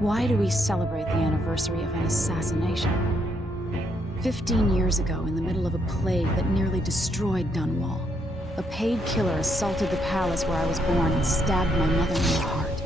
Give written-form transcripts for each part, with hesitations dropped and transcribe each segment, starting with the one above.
Why do we celebrate the anniversary of an assassination? 15 years ago, in the middle of a plague that nearly destroyed Dunwall, a paid killer assaulted the palace where I was born and stabbed my mother in the heart.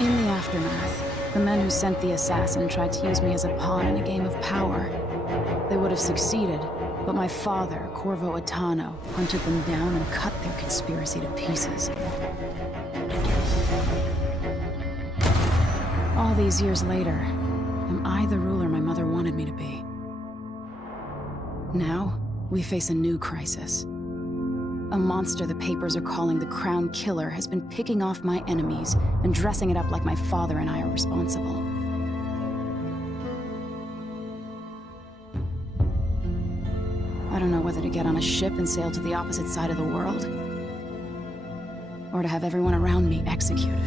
In the aftermath, the men who sent the assassin tried to use me as a pawn in a game of power. They would have succeeded, but my father, Corvo Attano, hunted them down and cut their conspiracy to pieces. All these years later, am I the ruler my mother wanted me to be? Now, we face a new crisis. A monster the papers are calling the Crown Killer has been picking off my enemies and dressing it up like my father and I are responsible. I don't know whether to get on a ship and sail to the opposite side of the world, or to have everyone around me executed.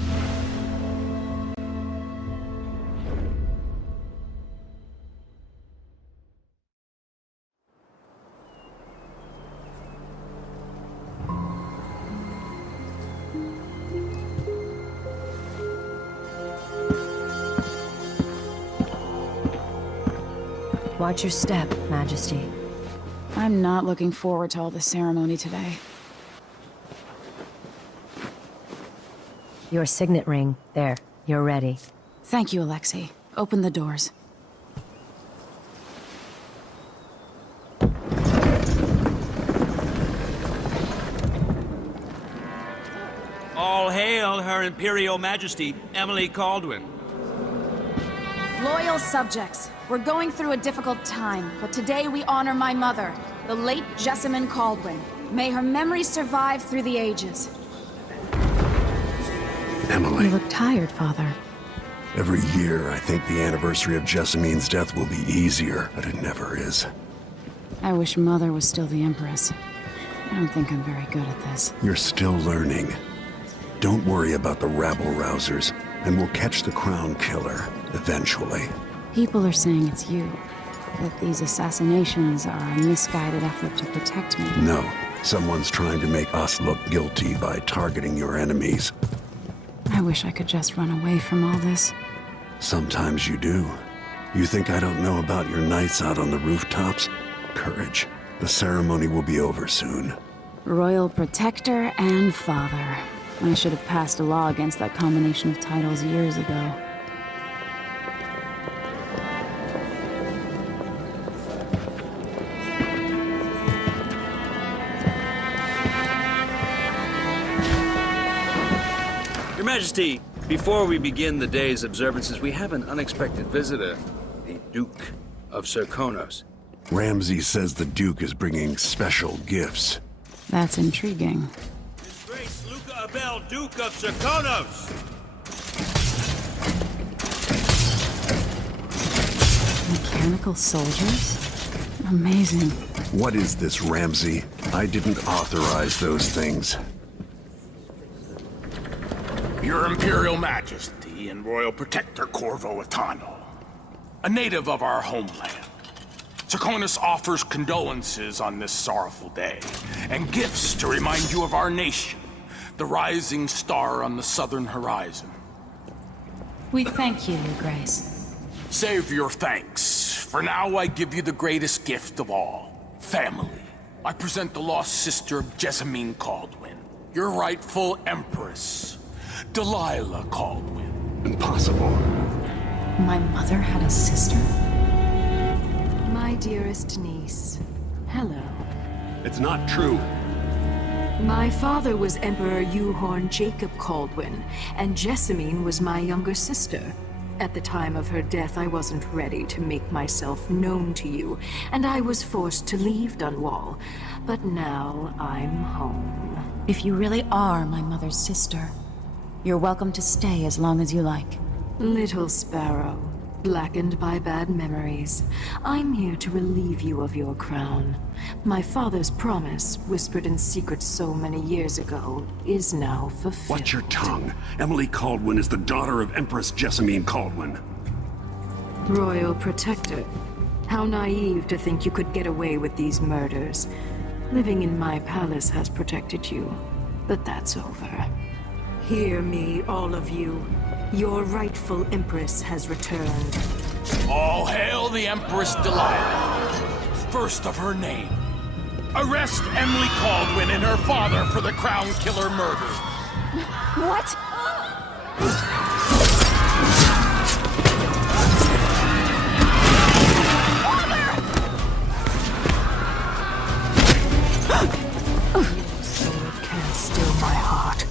Watch your step, Majesty. I'm not looking forward to all the ceremony today. Your signet ring. There. You're ready. Thank you, Alexei. Open the doors. All hail Her Imperial Majesty, Emily Caldwin. Loyal subjects, we're going through a difficult time, but today we honor my mother, the late Jessamine Caldwin. May her memory survive through the ages. Emily. You look tired, Father. Every year, I think the anniversary of Jessamine's death will be easier, but it never is. I wish Mother was still the Empress. I don't think I'm very good at this. You're still learning. Don't worry about the rabble-rousers, and we'll catch the Crown Killer, eventually. People are saying it's you. That these assassinations are a misguided effort to protect me. No. Someone's trying to make us look guilty by targeting your enemies. I wish I could just run away from all this. Sometimes you do. You think I don't know about your nights out on the rooftops? Courage. The ceremony will be over soon. Royal Protector and Father. I should have passed a law against that combination of titles years ago. Your Majesty, before we begin the day's observances, we have an unexpected visitor, the Duke of Serkonos. Ramsay says the Duke is bringing special gifts. That's intriguing. His Grace Luca Abel, Duke of Serkonos! Mechanical soldiers? Amazing. What is this, Ramsay? I didn't authorize those things. Your Imperial Majesty and Royal Protector Corvo Attano, a native of our homeland. Serkonos offers condolences on this sorrowful day, and gifts to remind you of our nation, the rising star on the southern horizon. We thank you, Your Grace. Save your thanks. For now, I give you the greatest gift of all, family. I present the lost sister of Jessamine Caldwin, your rightful Empress, Delilah Caldwin. Impossible. My mother had a sister? My dearest niece, hello. It's not true. My father was Emperor Euhorn Jacob Caldwin, and Jessamine was my younger sister. At the time of her death, I wasn't ready to make myself known to you, and I was forced to leave Dunwall. But now I'm home. If you really are my mother's sister, you're welcome to stay as long as you like. Little sparrow, blackened by bad memories, I'm here to relieve you of your crown. My father's promise, whispered in secret so many years ago, is now fulfilled. Watch your tongue. Emily Caldwin is the daughter of Empress Jessamine Caldwin. Royal Protector, how naive to think you could get away with these murders. Living in my palace has protected you, but that's over. Hear me, all of you. Your rightful Empress has returned. All hail the Empress Delilah, first of her name. Arrest Emily Caldwin and her father for the Crown Killer murder. What? Sword can't still my heart.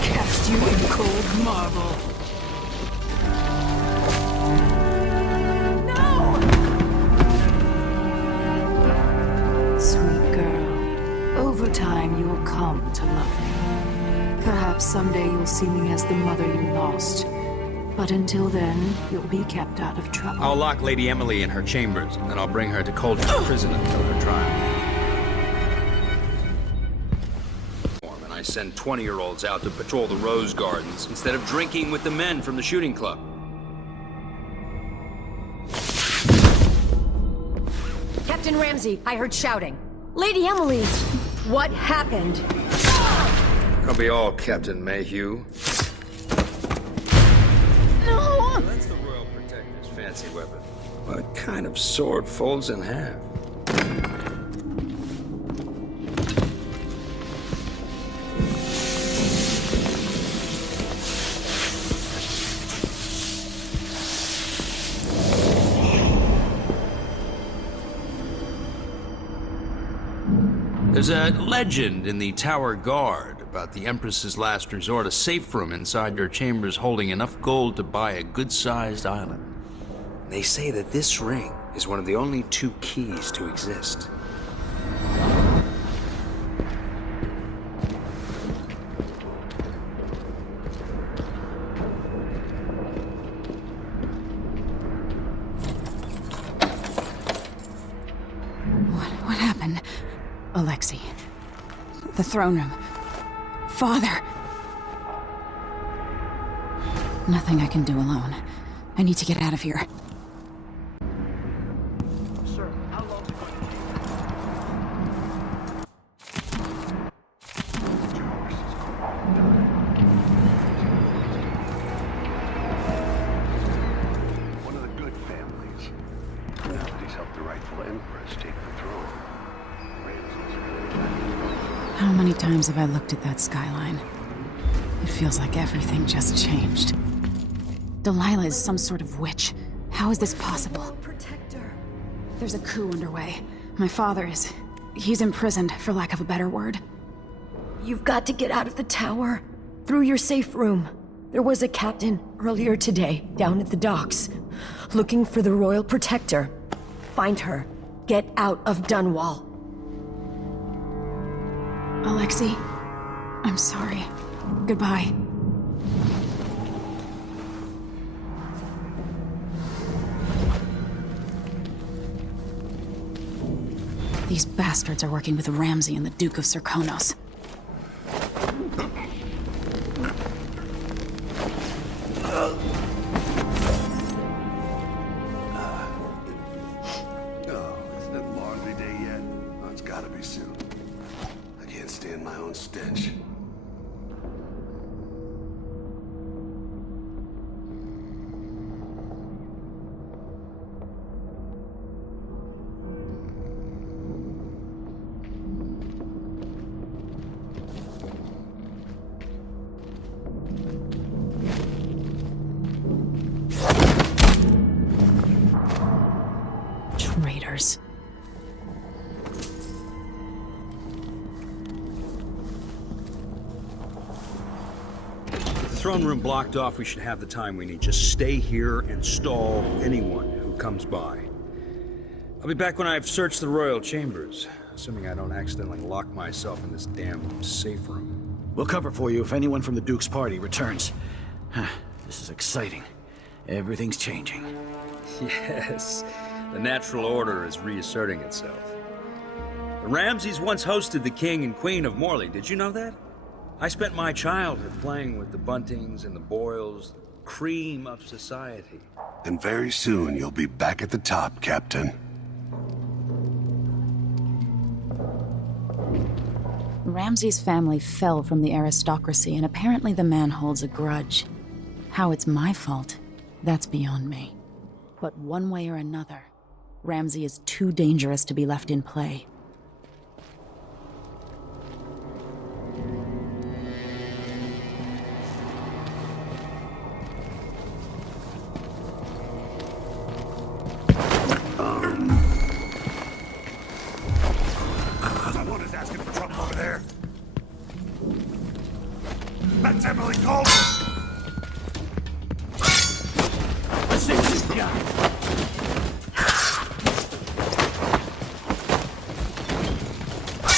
Cast you in cold marble. Sweet girl, over time you'll come to love me. Perhaps someday you'll see me as the mother you lost. But until then, you'll be kept out of trouble. I'll lock Lady Emily in her chambers, and then I'll bring her to Cauldron Prison until her trial. And I send 20-year-olds out to patrol the Rose Gardens instead of drinking with the men from the shooting club. Captain Ramsey, I heard shouting. Lady Emily, what happened? I'll be all Captain Mayhew. No! That's the Royal Protector's fancy weapon. What kind of sword folds in half? There's a legend in the Tower Guard about the Empress's last resort, a safe room inside her chambers holding enough gold to buy a good-sized island. They say that this ring is one of the only 2 keys to exist. What happened? Alexei. The throne room. Father. Nothing I can do alone. I need to get out of here. Sir, how long is it going to One of the good families. Now that he's helped the rightful Empress take the throne. How many times have I looked at that skyline? It feels like everything just changed. Delilah is some sort of witch. How is this possible? Protector. There's a coup underway. My father is... he's imprisoned, for lack of a better word. You've got to get out of the tower. Through your safe room. There was a captain earlier today, down at the docks, looking for the Royal Protector. Find her. Get out of Dunwall. Alexei, I'm sorry. Goodbye. These bastards are working with Ramsey and the Duke of Serkonos. Isn't it laundry day yet? Oh, it's gotta be soon. I can't stand my own stench. Traitors. throne room blocked off, we should have the time we need. Just stay here and stall anyone who comes by. I'll be back when I've searched the royal chambers, assuming I don't accidentally lock myself in this damn safe room. We'll cover for you if anyone from the Duke's party returns. This is exciting. Everything's changing. Yes, the natural order is reasserting itself. The Ramseys once hosted the King and Queen of Morley, did you know that? I spent my childhood playing with the Buntings and the Boyles, the cream of society. And very soon you'll be back at the top, Captain. Ramsay's family fell from the aristocracy, and apparently the man holds a grudge. How it's my fault, that's beyond me. But one way or another, Ramsay is too dangerous to be left in play. Someone is asking for trouble over there. That's Emily Colvin! Let's see this guy.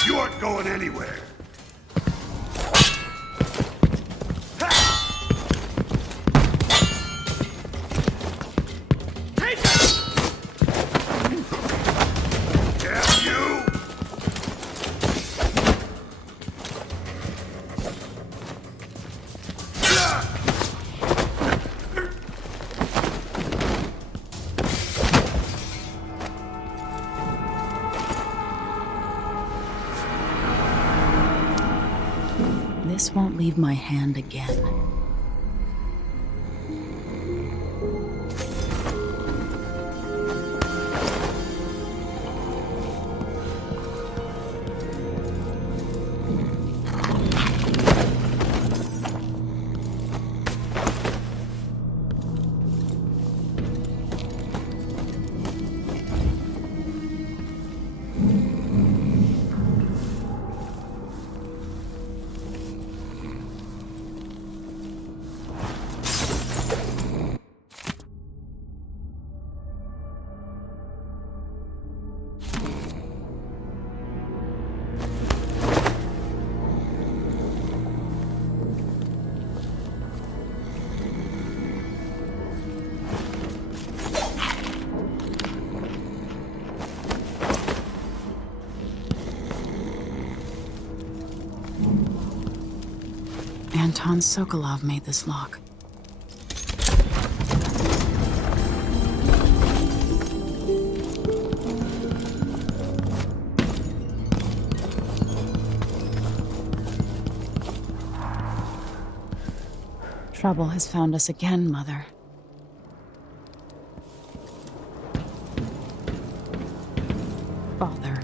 You aren't going anywhere. Take it! Damn you! This won't leave my hand again. Anton Sokolov made this lock. Trouble has found us again, Mother. Father,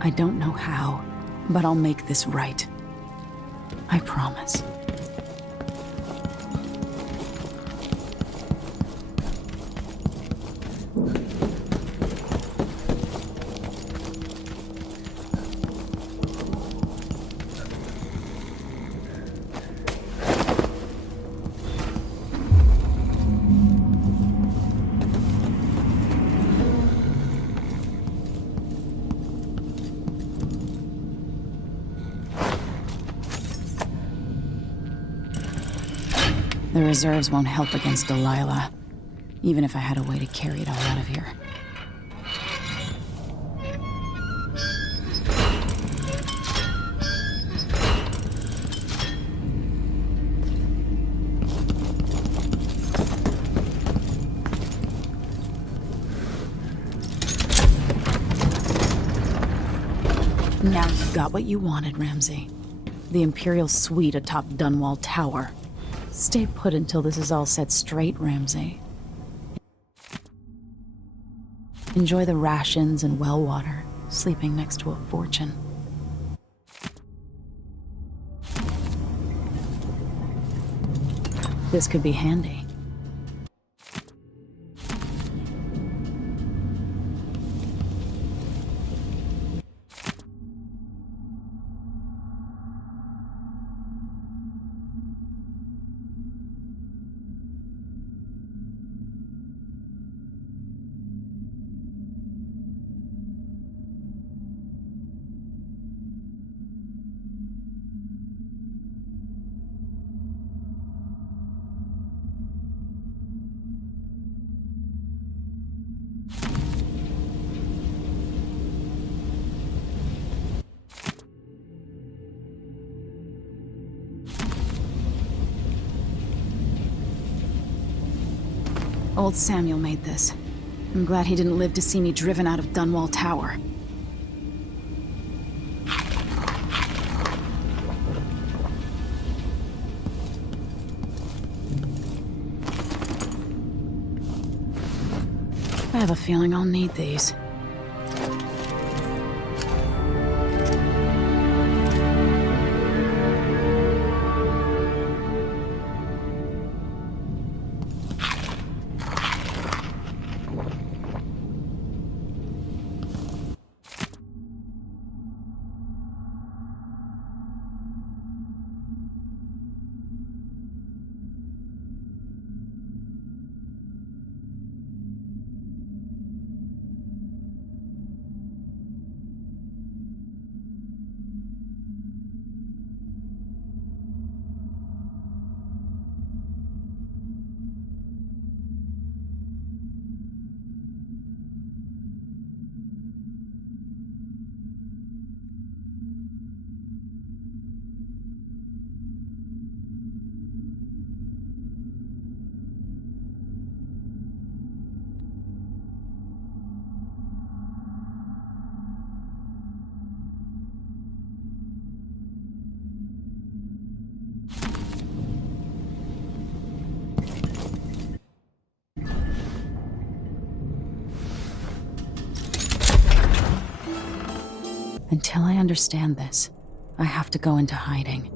I don't know how, but I'll make this right. I promise. The reserves won't help against Delilah, even if I had a way to carry it all out of here. Now you've got what you wanted, Ramsay. The Imperial suite atop Dunwall Tower. Stay put until this is all set straight, Ramsay. Enjoy the rations and well water, sleeping next to a fortune. This could be handy. Old Samuel made this. I'm glad he didn't live to see me driven out of Dunwall Tower. I have a feeling I'll need these. Until I understand this, I have to go into hiding.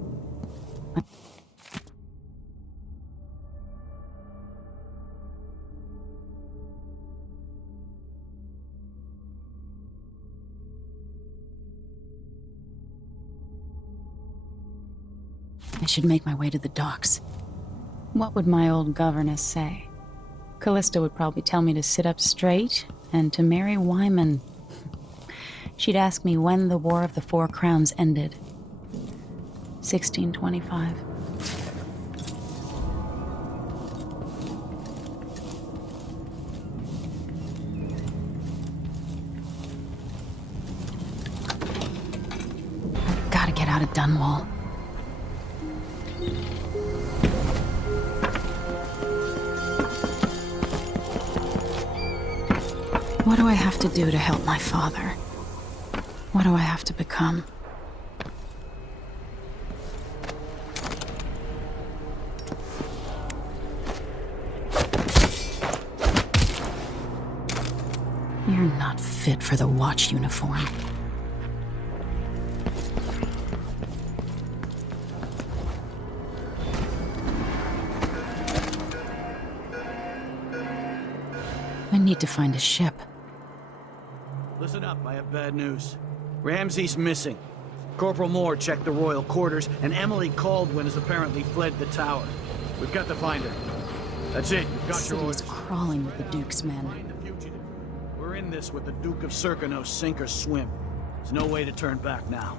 I should make my way to the docks. What would my old governess say? Callista would probably tell me to sit up straight and to marry Wyman. She'd ask me when the War of the Four Crowns ended. 1625. I've gotta get out of Dunwall. What do I have to do to help my father? What do I have to become? You're not fit for the Watch uniform. I need to find a ship. Listen up, I have bad news. Ramsey's missing. Corporal Moore checked the royal quarters, and Emily Caldwin has apparently fled the tower. We've got to find her. That's it, you've got your orders. The city's crawling with the Duke's men. Find the fugitive. We're in this with the Duke of Serkino, sink or swim. There's no way to turn back now.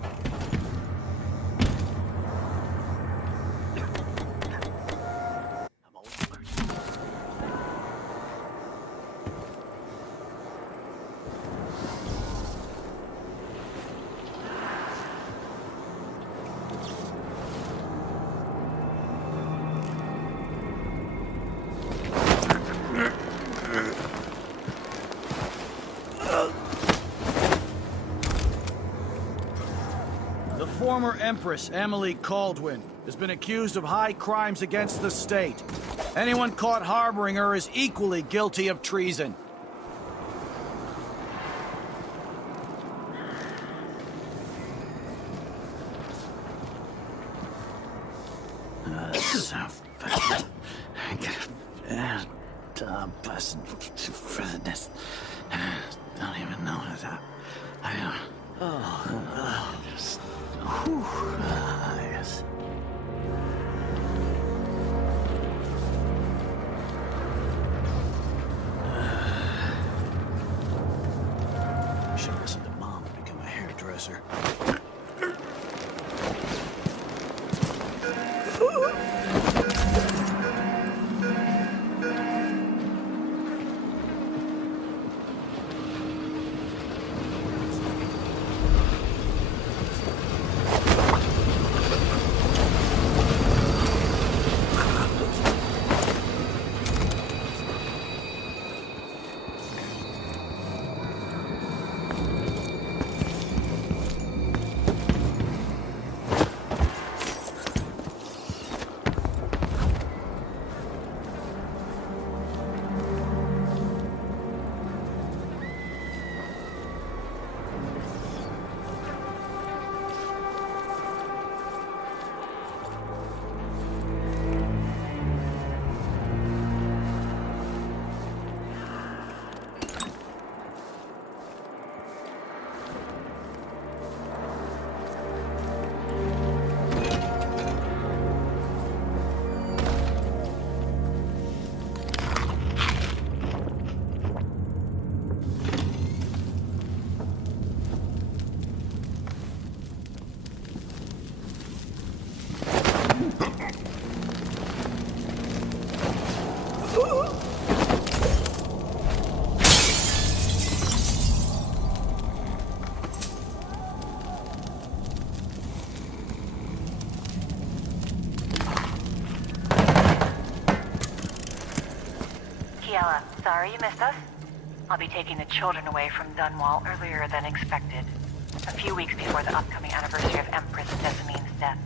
Former Empress Emily Caldwin has been accused of high crimes against the state. Anyone caught harboring her is equally guilty of treason. Don't even know that. Yes. I should listen to Mom and become a hairdresser. Sorry you missed us. I'll be taking the children away from Dunwall earlier than expected. A few weeks before the upcoming anniversary of Empress Jessamines' death.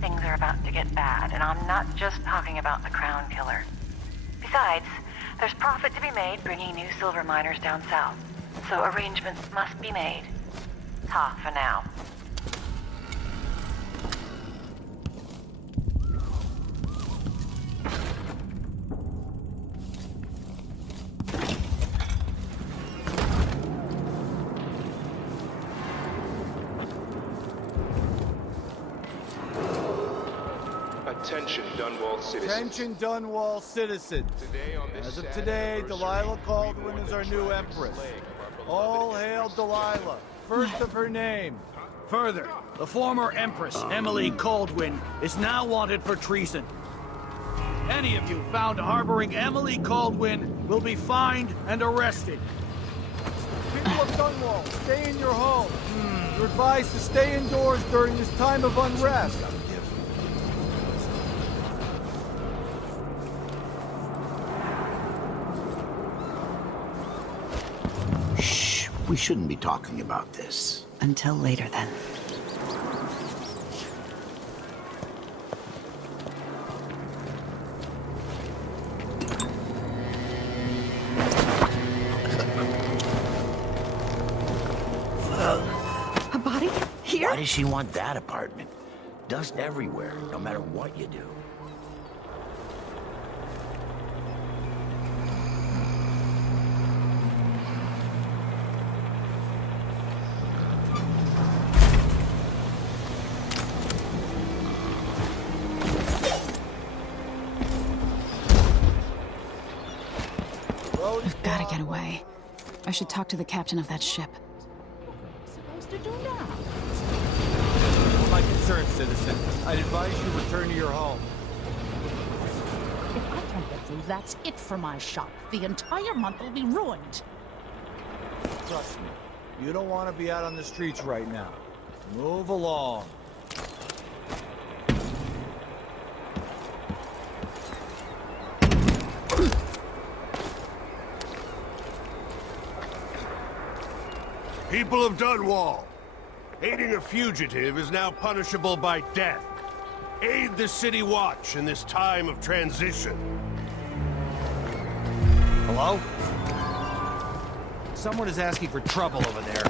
Things are about to get bad, and I'm not just talking about the Crown Killer. Besides, there's profit to be made bringing new silver miners down south. So arrangements must be made. Ta for now. Attention, Dunwall citizens. Attention, Dunwall citizens. As of today, Delilah Caldwin is our new Empress. All hail Delilah, first of her name. Further, the former Empress, Emily Caldwin, is now wanted for treason. Any of you found harboring Emily Caldwin will be fined and arrested. People of Dunwall, stay in your home. You're advised to stay indoors during this time of unrest. Shh, we shouldn't be talking about this. Until later, then. A body? Here? Why does she want that apartment? Dust everywhere, no matter what you do. We've gotta get away. I should talk to the captain of that ship. What are my concerns, citizen? I'd advise you return to your home. If I can't get through, that's it for my shop. The entire month will be ruined. Trust me, you don't want to be out on the streets right now. Move along. People of Dunwall, aiding a fugitive is now punishable by death. Aid the City Watch in this time of transition. Hello? Someone is asking for trouble over there.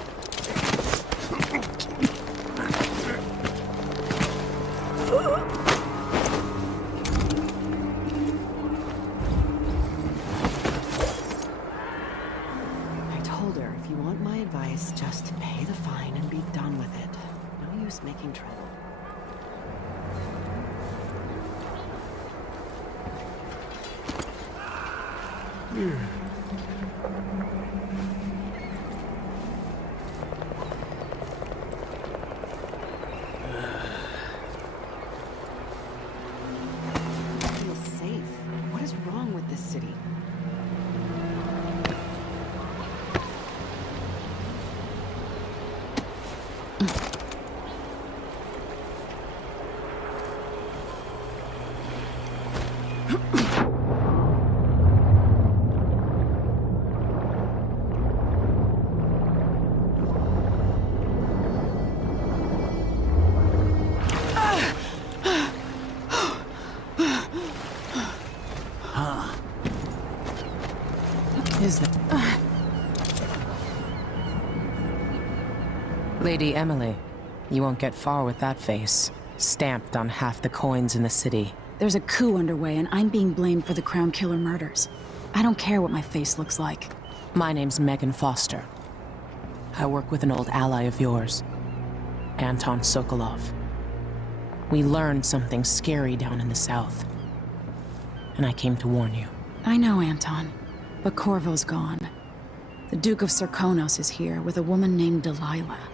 Just pay the fine and be done with it. No use making trouble. I feel safe. What is wrong with this city? Lady Emily, you won't get far with that face. Stamped on half the coins in the city. There's a coup underway, and I'm being blamed for the Crown Killer murders. I don't care what my face looks like. My name's Megan Foster. I work with an old ally of yours, Anton Sokolov. We learned something scary down in the south, and I came to warn you. I know, Anton, but Corvo's gone. The Duke of Sarkonos is here with a woman named Delilah.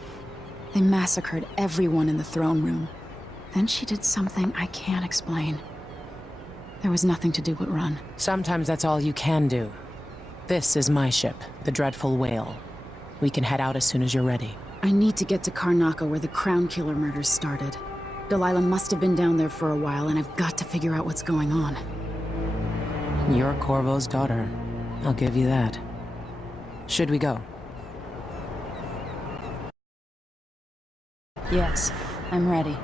They massacred everyone in the throne room. Then she did something I can't explain. There was nothing to do but run. Sometimes that's all you can do. This is my ship, the Dreadful Whale. We can head out as soon as you're ready. I need to get to Karnaca where the Crown Killer murders started. Delilah must have been down there for a while, and I've got to figure out what's going on. You're Corvo's daughter. I'll give you that. Should we go? Yes, I'm ready.